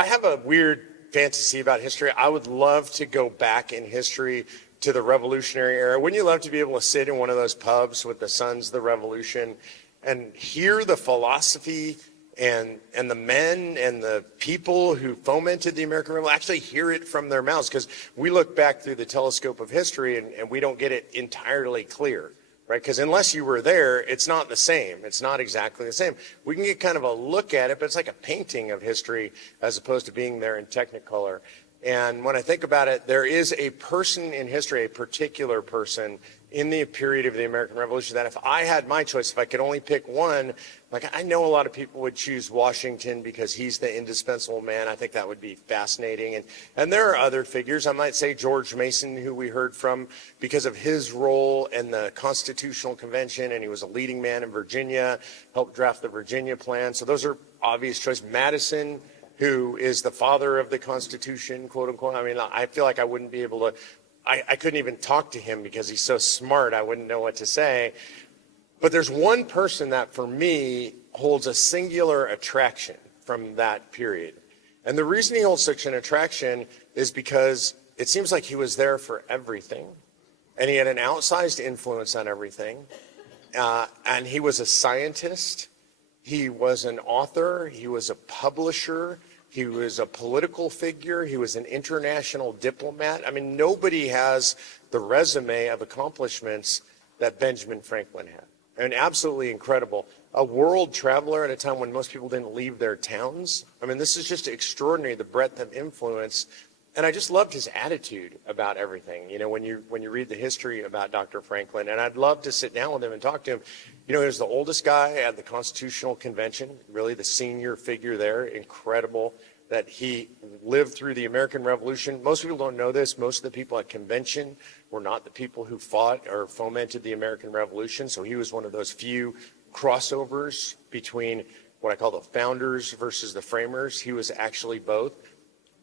I have a weird fantasy about history. I would love to go back in history to the Revolutionary era. Wouldn't you love to be able to sit in one of those pubs with the Sons of the Revolution and hear the philosophy and the men and the people who fomented the American Revolution, actually hear it from their mouths? Because we look back through the telescope of history and we don't get it entirely clear, right? Because unless you were there, it's not the same. It's not exactly the same. We can get kind of a look at it, but it's like a painting of history as opposed to being there in Technicolor. And when I think about it, there is a person in history, a particular person in the period of the American Revolution that if I had my choice, if I could only pick one, like I know a lot of people would choose Washington because he's the indispensable man. I think that would be fascinating. And there are other figures. I might say George Mason, who we heard from because of his role in the Constitutional Convention, and he was a leading man in Virginia, helped draft the Virginia Plan. So those are obvious choices. Madison, who is the father of the Constitution, quote unquote. I mean, I feel like I wouldn't be able to, I couldn't even talk to him because he's so smart. I wouldn't know what to say. But there's one person that for me holds a singular attraction from that period. And the reason he holds such an attraction is because it seems like he was there for everything. And he had an outsized influence on everything. And he was a scientist. He was an author. He was a publisher. He was a political figure. He was an international diplomat. I mean, nobody has the resume of accomplishments that Benjamin Franklin had. I mean, absolutely incredible. A world traveler at a time when most people didn't leave their towns. I mean, this is just extraordinary, the breadth of influence. And I just loved his attitude about everything. You know, when you read the history about Dr. Franklin, and I'd love to sit down with him and talk to him. You know, he was the oldest guy at the Constitutional Convention, really the senior figure there. Incredible that he lived through the American Revolution. Most people don't know this. Most of the people at convention were not the people who fought or fomented the American Revolution. So he was one of those few crossovers between what I call the founders versus the framers. He was actually both.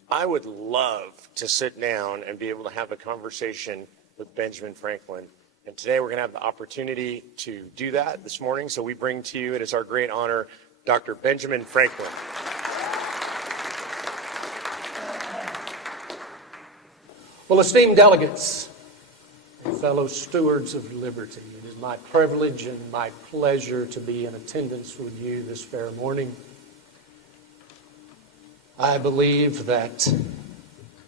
I would love to sit down and be able to have a conversation with Benjamin Franklin. And today we're going to have the opportunity to do that this morning. So we bring to you, it is our great honor, Dr. Benjamin Franklin. Well, esteemed delegates and fellow stewards of liberty, it is my privilege and my pleasure to be in attendance with you this fair morning. I believe that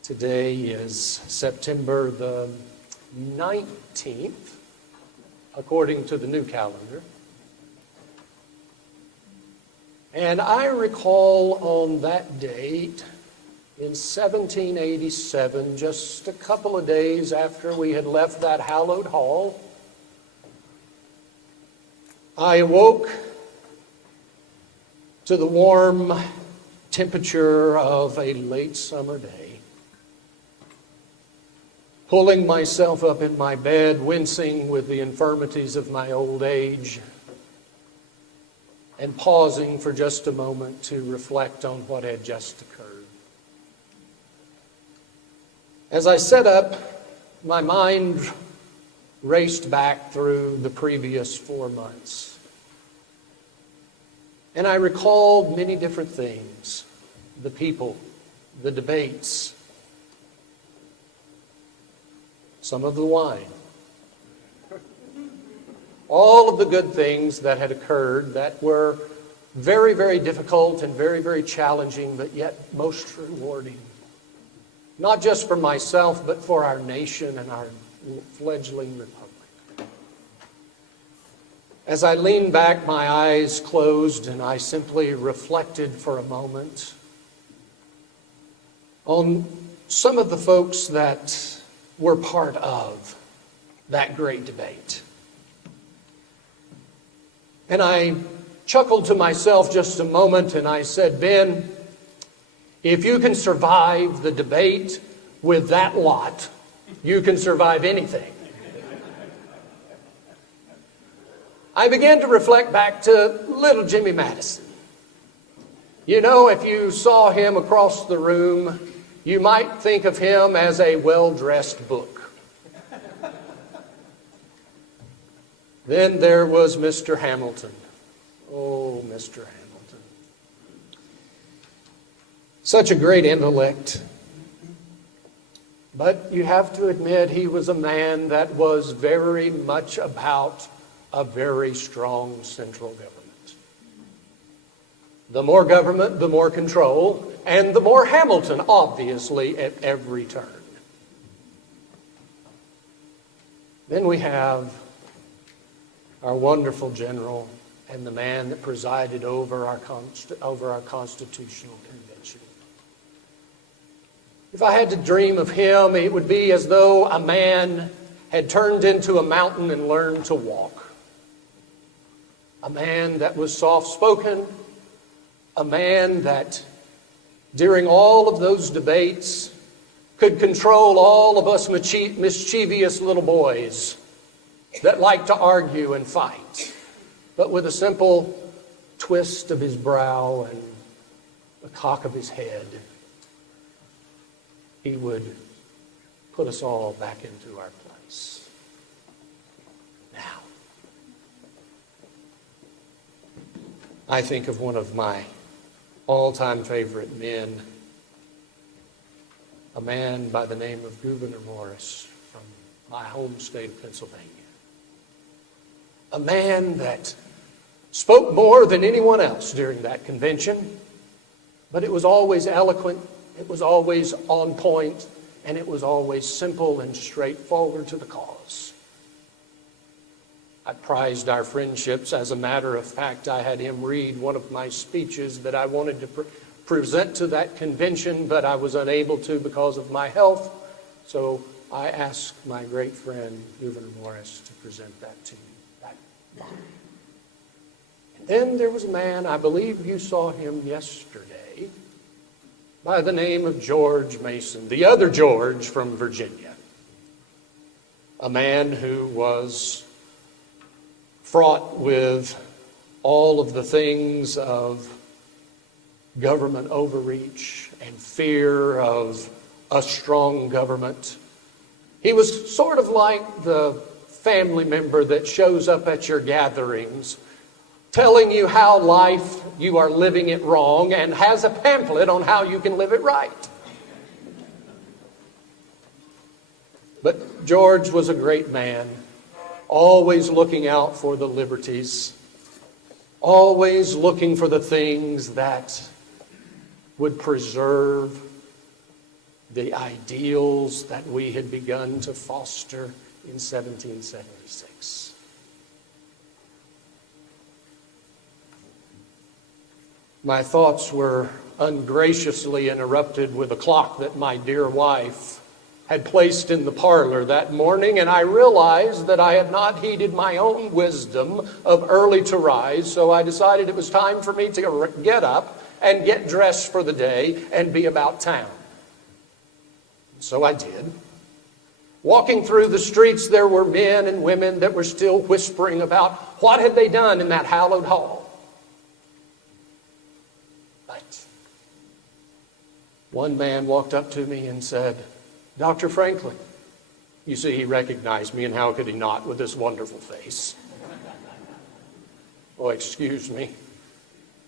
today is September the 19th, according to the new calendar. And I recall on that date in 1787, just a couple of days after we had left that hallowed hall, I awoke to the warm temperature of a late summer day, pulling myself up in my bed, wincing with the infirmities of my old age, and pausing for just a moment to reflect on what had just occurred. As I sat up, my mind raced back through the previous 4 months. And I recalled many different things, the people, the debates, some of the wine, all of the good things that had occurred that were very, very difficult and very, very challenging, but yet most rewarding. Not just for myself, but for our nation and our fledgling republic. As I leaned back, my eyes closed, and I simply reflected for a moment on some of the folks that were part of that great debate. And I chuckled to myself just a moment, and I said, Ben, if you can survive the debate with that lot, you can survive anything. I began to reflect back to little Jimmy Madison. You know, if you saw him across the room, you might think of him as a well-dressed book. Then there was Mr. Hamilton. Oh, Mr. Hamilton. Such a great intellect. But you have to admit he was a man that was very much about a very strong central government. The more government, the more control, and the more Hamilton, obviously, at every turn. Then we have our wonderful general and the man that presided over our constitutional convention. If I had to dream of him, it would be as though a man had turned into a mountain and learned to walk. A man that was soft-spoken, a man that during all of those debates could control all of us mischievous little boys that like to argue and fight, but with a simple twist of his brow and a cock of his head, he would put us all back into our place. Now, I think of one of my all-time favorite men, a man by the name of Gouverneur Morris from my home state of Pennsylvania. A man that spoke more than anyone else during that convention, but it was always eloquent, it was always on point, and it was always simple and straightforward to the cause. I prized our friendships. As a matter of fact, I had him read one of my speeches that I wanted to present to that convention, but I was unable to because of my health. So I asked my great friend, Gouverneur Morris, to present that to you. And then there was a man, I believe you saw him yesterday, by the name of George Mason, the other George from Virginia. A man who was fraught with all of the things of government overreach and fear of a strong government. He was sort of like the family member that shows up at your gatherings telling you how life, you are living it wrong, and has a pamphlet on how you can live it right. But George was a great man, always looking out for the liberties, always looking for the things that would preserve the ideals that we had begun to foster in 1776. My thoughts were ungraciously interrupted with a clock that my dear wife had placed in the parlor that morning, and I realized that I had not heeded my own wisdom of early to rise, so I decided it was time for me to get up and get dressed for the day and be about town. So I did. Walking through the streets, there were men and women that were still whispering about what had they done in that hallowed hall. But one man walked up to me and said, "Dr. Franklin." You see, he recognized me, and how could he not with this wonderful face? Oh, excuse me.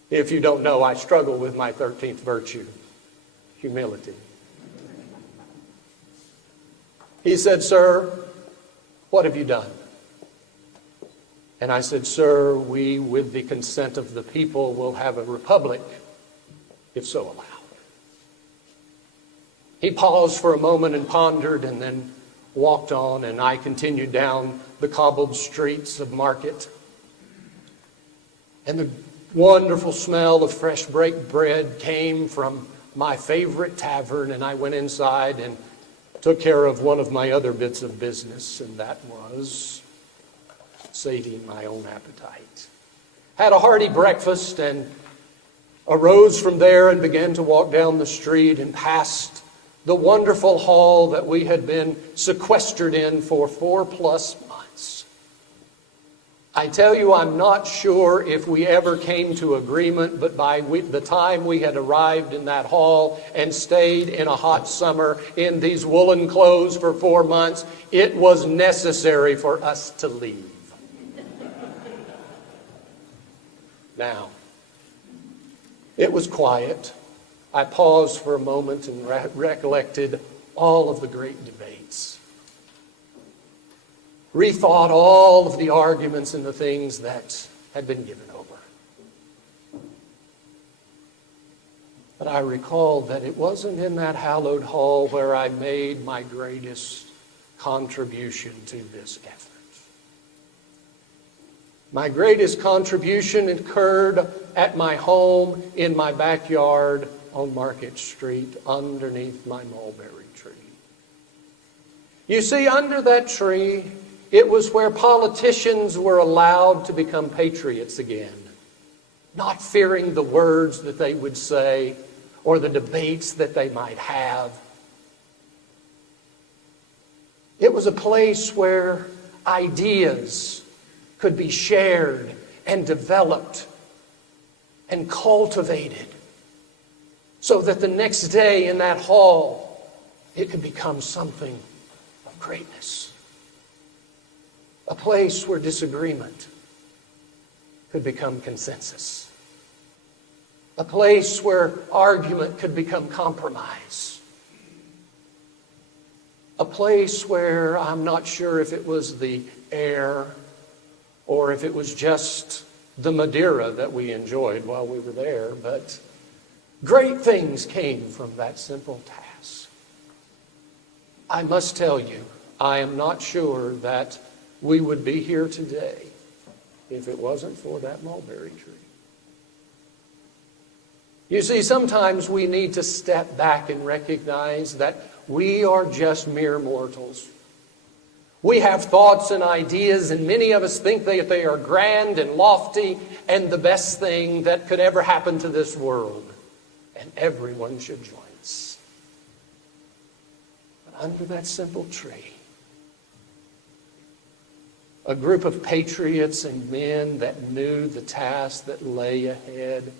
If you don't know, I struggle with my 13th virtue, humility. He said, "Sir, what have you done?" And I said, "Sir, we, with the consent of the people, will have a republic, if so allowed." He paused for a moment and pondered and then walked on, and I continued down the cobbled streets of Market. And the wonderful smell of fresh baked bread came from my favorite tavern, and I went inside and took care of one of my other bits of business, and that was sating my own appetite. Had a hearty breakfast and arose from there and began to walk down the street and past the wonderful hall that we had been sequestered in for 4+ months. I tell you, I'm not sure if we ever came to agreement, but by the time we had arrived in that hall and stayed in a hot summer in these woolen clothes for 4 months, it was necessary for us to leave. Now, it was quiet. I paused for a moment and recollected all of the great debates. Rethought all of the arguments and the things that had been given over. But I recalled that it wasn't in that hallowed hall where I made my greatest contribution to this effort. My greatest contribution occurred at my home in my backyard on Market Street underneath my mulberry tree. You see, under that tree, it was where politicians were allowed to become patriots again, not fearing the words that they would say or the debates that they might have. It was a place where ideas could be shared and developed and cultivated so that the next day in that hall it could become something of greatness. A place where disagreement could become consensus. A place where argument could become compromise. A place where I'm not sure if it was the air or if it was just the Madeira that we enjoyed while we were there, but great things came from that simple task. I must tell you, I am not sure that we would be here today if it wasn't for that mulberry tree. You see, sometimes we need to step back and recognize that we are just mere mortals. We have thoughts and ideas, and many of us think that they are grand and lofty and the best thing that could ever happen to this world. And everyone should join us. But under that simple tree, a group of patriots and men that knew the task that lay ahead,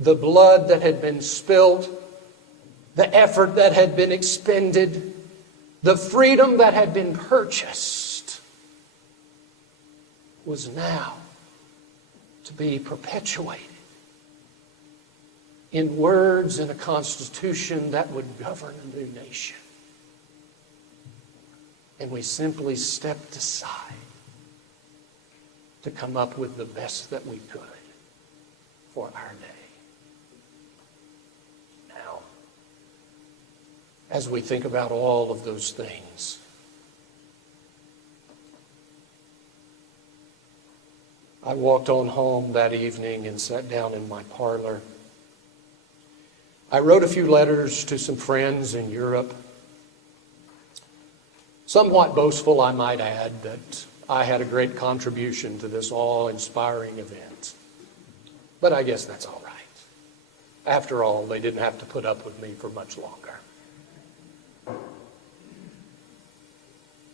the blood that had been spilt, the effort that had been expended, the freedom that had been purchased was now to be perpetuated in words in a constitution that would govern a new nation. And we simply stepped aside to come up with the best that we could for our day. Now, as we think about all of those things, I walked on home that evening and sat down in my parlor. I wrote a few letters to some friends in Europe, somewhat boastful, I might add, that I had a great contribution to this awe-inspiring event. But I guess that's all right. After all, they didn't have to put up with me for much longer.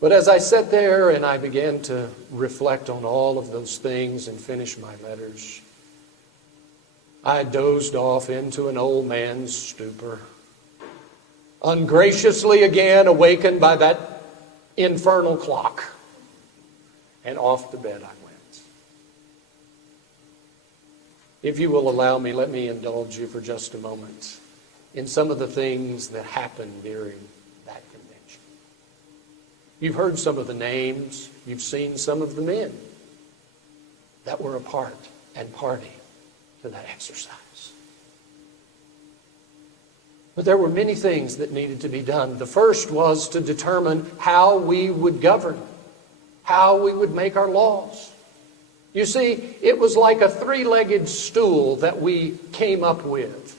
But as I sat there and I began to reflect on all of those things and finish my letters, I dozed off into an old man's stupor, ungraciously again awakened by that infernal clock, and off to bed I went. If you will allow me, let me indulge you for just a moment in some of the things that happened during that convention. You've heard some of the names, you've seen some of the men that were a part and party to that exercise. But there were many things that needed to be done. The first was to determine how we would govern, how we would make our laws. You see, it was like a three-legged stool that we came up with.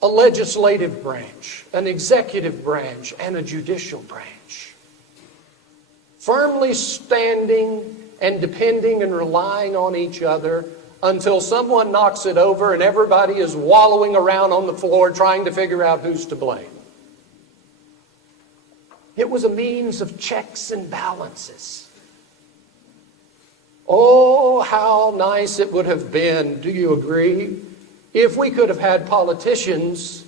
A legislative branch, an executive branch, and a judicial branch. Firmly standing and depending and relying on each other until someone knocks it over and everybody is wallowing around on the floor trying to figure out who's to blame. It was a means of checks and balances. Oh, how nice it would have been, do you agree, if we could have had politicians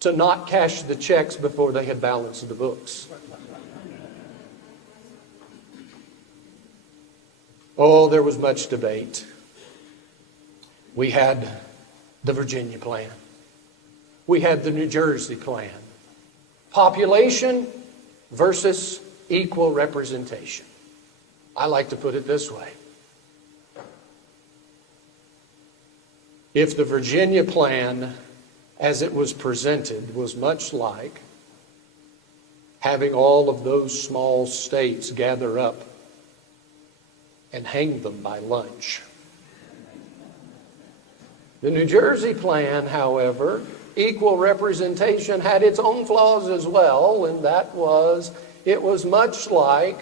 to not cash the checks before they had balanced the books. Oh, there was much debate. We had the Virginia Plan. We had the New Jersey Plan. Population versus equal representation. I like to put it this way. If the Virginia Plan, as it was presented, was much like having all of those small states gather up and hang them by lunch. The New Jersey Plan, however, equal representation, had its own flaws as well, and that was, it was much like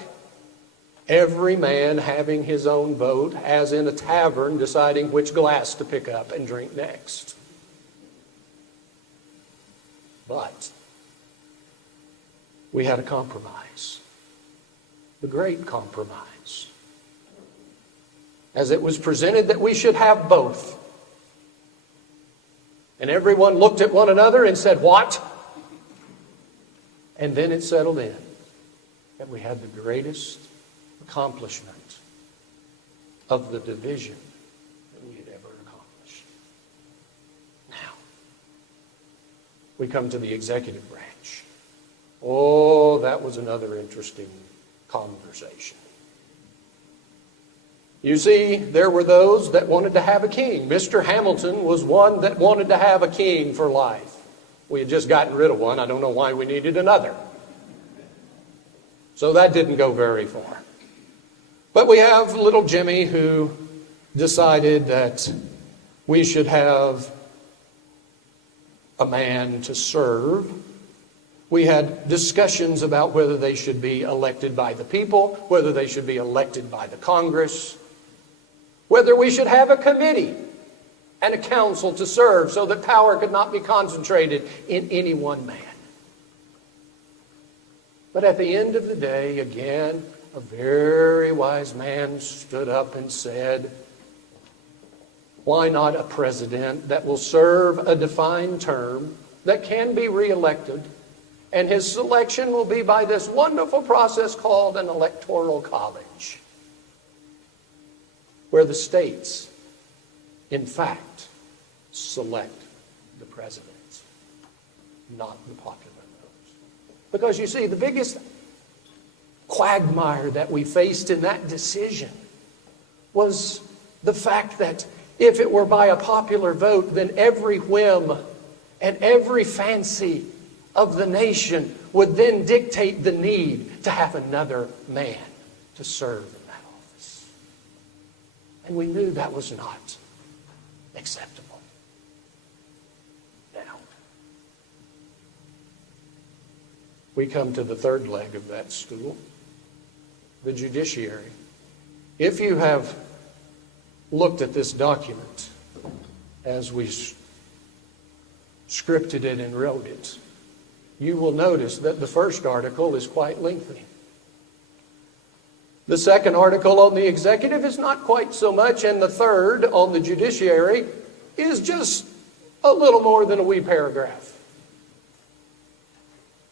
every man having his own vote, as in a tavern deciding which glass to pick up and drink next. But we had a compromise, the great compromise, as it was presented that we should have both. And everyone looked at one another and said, "What?" And then it settled in that we had the greatest accomplishment of the division that we had ever accomplished. Now, we come to the executive branch. Oh, that was another interesting conversation. You see, there were those that wanted to have a king. Mr. Hamilton was one that wanted to have a king for life. We had just gotten rid of one. I don't know why we needed another. So that didn't go very far. But we have little Jimmy who decided that we should have a man to serve. We had discussions about whether they should be elected by the people, whether they should be elected by the Congress, whether we should have a committee and a council to serve so that power could not be concentrated in any one man. But at the end of the day, again, a very wise man stood up and said, why not a president that will serve a defined term, that can be reelected, and his selection will be by this wonderful process called an electoral college, where the states, in fact, select the president, not the popular vote. Because you see, the biggest quagmire that we faced in that decision was the fact that if it were by a popular vote, then every whim and every fancy of the nation would then dictate the need to have another man to serve in that office. And we knew that was not acceptable. Now, we come to the third leg of that stool, the judiciary. If you have looked at this document as we scripted it and wrote it, you will notice that the first article is quite lengthy. The second article on the executive is not quite so much, and the third on the judiciary is just a little more than a wee paragraph.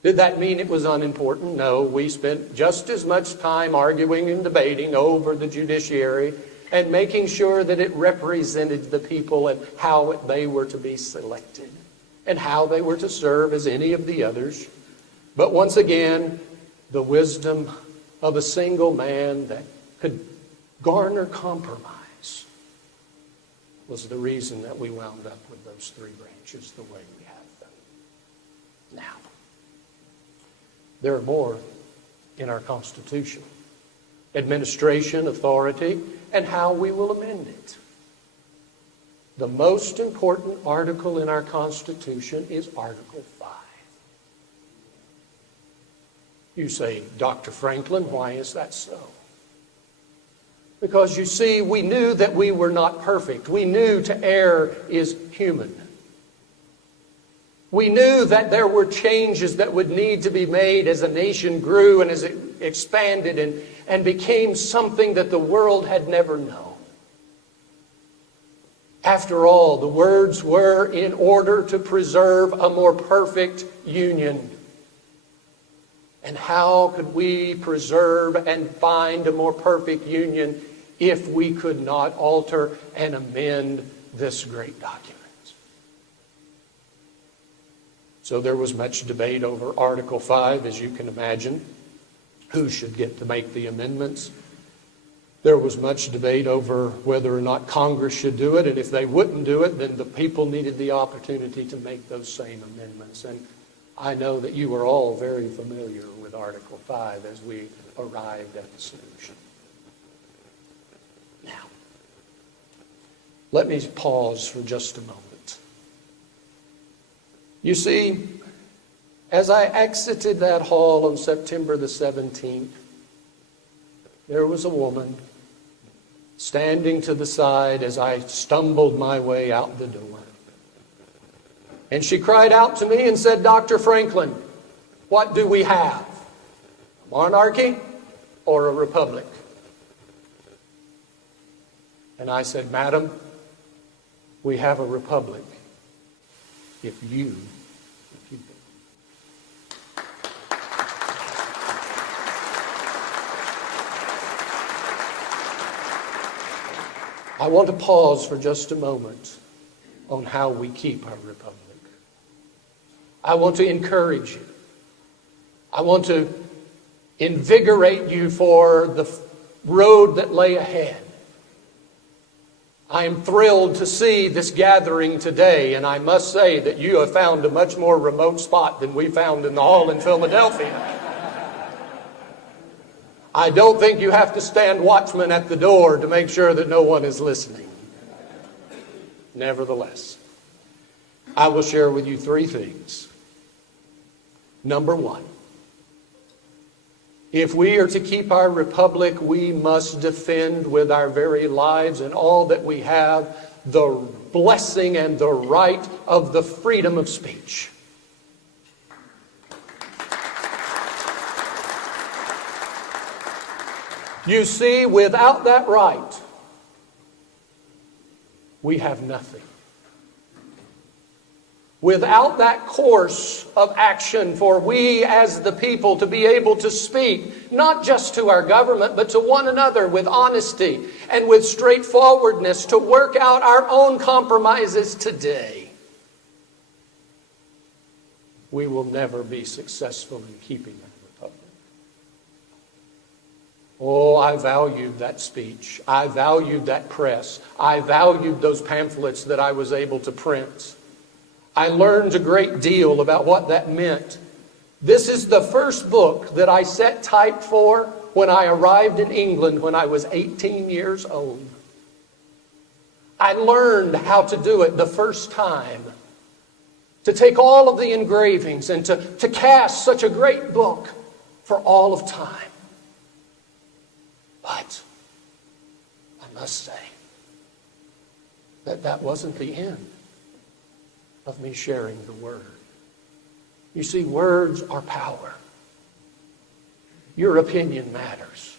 Did that mean it was unimportant? No, we spent just as much time arguing and debating over the judiciary and making sure that it represented the people and how they were to be selected and how they were to serve as any of the others. But once again, the wisdom of a single man that could garner compromise was the reason that we wound up with those three branches the way we have them. Now, there are more in our Constitution: administration, authority, and how we will amend it. The most important article in our Constitution is Article 5. You say, Dr. Franklin, why is that so? Because you see, we knew that we were not perfect. We knew to err is human. We knew that there were changes that would need to be made as a nation grew and as it expanded and became something that the world had never known. After all, the words were in order to preserve a more perfect union. And how could we preserve and find a more perfect union if we could not alter and amend this great document. So there was much debate over Article 5, as you can imagine. Who should get to make the amendments? There was much debate over whether or not Congress should do it, and if they wouldn't do it, then the people needed the opportunity to make those same amendments. And I know that you are all very familiar with Article 5 as we arrived at the solution. Now, let me pause for just a moment. You see, as I exited that hall on September the 17th, there was a woman standing to the side as I stumbled my way out the door. And she cried out to me and said, "Dr. Franklin, what do we have? A monarchy or a republic?" And I said, "Madam, we have a republic if you keep it." I want to pause for just a moment on how we keep our republic. I want to encourage you. I want to invigorate you for the road that lay ahead. I am thrilled to see this gathering today, and I must say that you have found a much more remote spot than we found in the hall in Philadelphia. I don't think you have to stand watchman at the door to make sure that no one is listening. Nevertheless, I will share with you three things. Number one, if we are to keep our republic, we must defend with our very lives and all that we have the blessing and the right of the freedom of speech. You see, without that right, we have nothing. Without that course of action for we as the people to be able to speak, not just to our government, but to one another with honesty and with straightforwardness to work out our own compromises today, we will never be successful in keeping our republic. Oh, I valued that speech. I valued that press. I valued those pamphlets that I was able to print. I learned a great deal about what that meant. This is the first book that I set type for when I arrived in England when I was 18 years old. I learned how to do it the first time. To take all of the engravings and to cast such a great book for all of time. But I must say that that wasn't the end of me sharing the word. You see, words are power. Your opinion matters.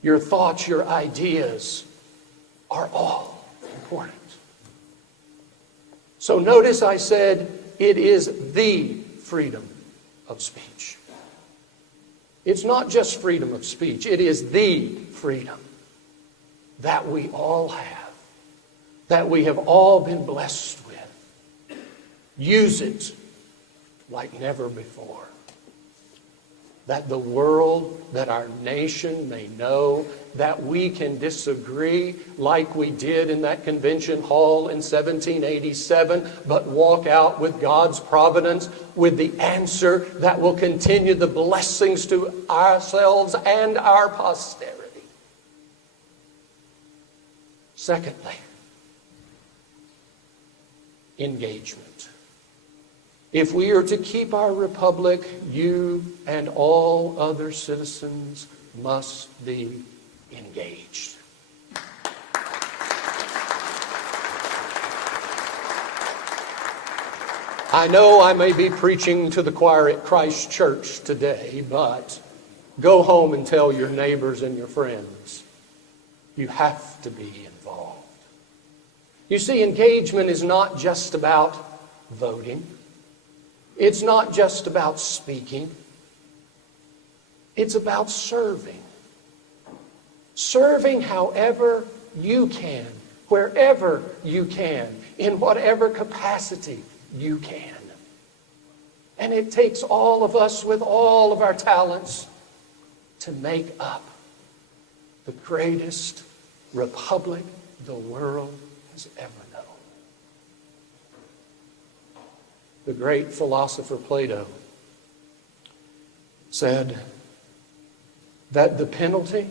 Your thoughts, your ideas are all important. So notice I said it is the freedom of speech. It's not just freedom of speech. It is the freedom that we all have, that we have all been blessed with. Use it like never before. That the world, that our nation may know that we can disagree like we did in that convention hall in 1787, but walk out with God's providence, with the answer that will continue the blessings to ourselves and our posterity. Secondly, engagement. If we are to keep our republic, you and all other citizens must be engaged. I know I may be preaching to the choir at Christ Church today, but go home and tell your neighbors and your friends, you have to be involved. You see, engagement is not just about voting. It's not just about speaking. It's about serving. Serving however you can wherever you can, in whatever capacity you can. And it takes all of us with all of our talents to make up the greatest republic the world has ever known. The great philosopher Plato said that the penalty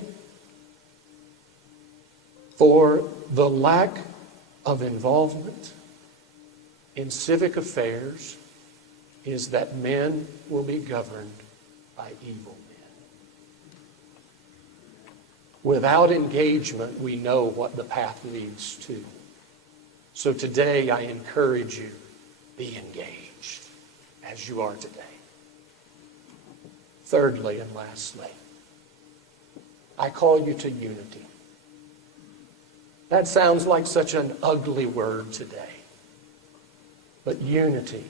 for the lack of involvement in civic affairs is that men will be governed by evil men. Without engagement, we know what the path leads to. So today I encourage you, be engaged as you are today. Thirdly and lastly, I call you to unity. That sounds like such an ugly word today. But unity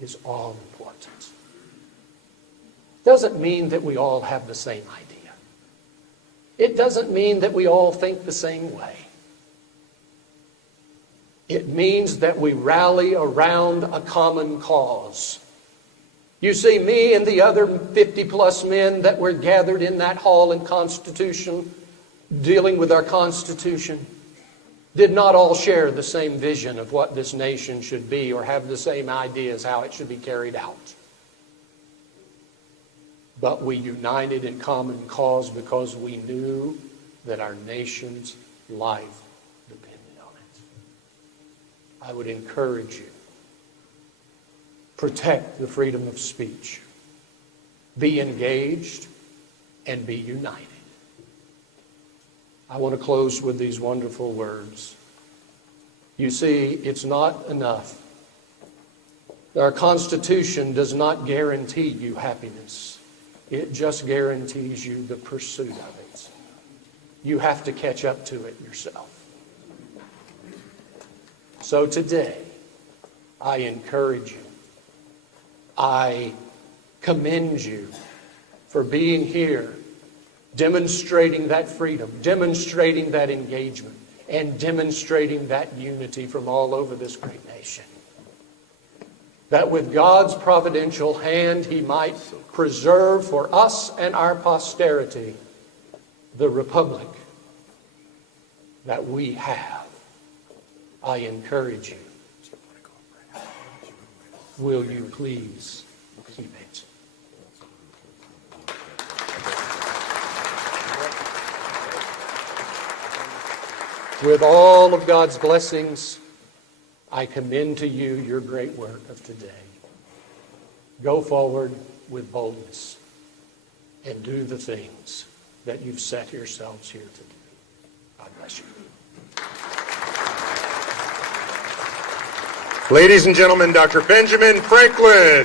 is all important. Doesn't mean that we all have the same idea. It doesn't mean that we all think the same way. It means that we rally around a common cause. You see, me and the other 50-plus men that were gathered in that hall in Constitution, dealing with our Constitution, did not all share the same vision of what this nation should be or have the same ideas how it should be carried out. But we united in common cause because we knew that our nation's life depended on it. I would encourage you, protect the freedom of speech. Be engaged and be united. I want to close with these wonderful words. You see, it's not enough. Our Constitution does not guarantee you happiness. It just guarantees you the pursuit of it. You have to catch up to it yourself. So today, I encourage you. I commend you for being here, demonstrating that freedom, demonstrating that engagement, and demonstrating that unity from all over this great nation. That with God's providential hand, He might preserve for us and our posterity the republic that we have. I encourage you. Will you please keep it? With all of God's blessings, I commend to you your great work of today. Go forward with boldness and do the things that you've set yourselves here to do. God bless you. Ladies and gentlemen, Dr. Benjamin Franklin.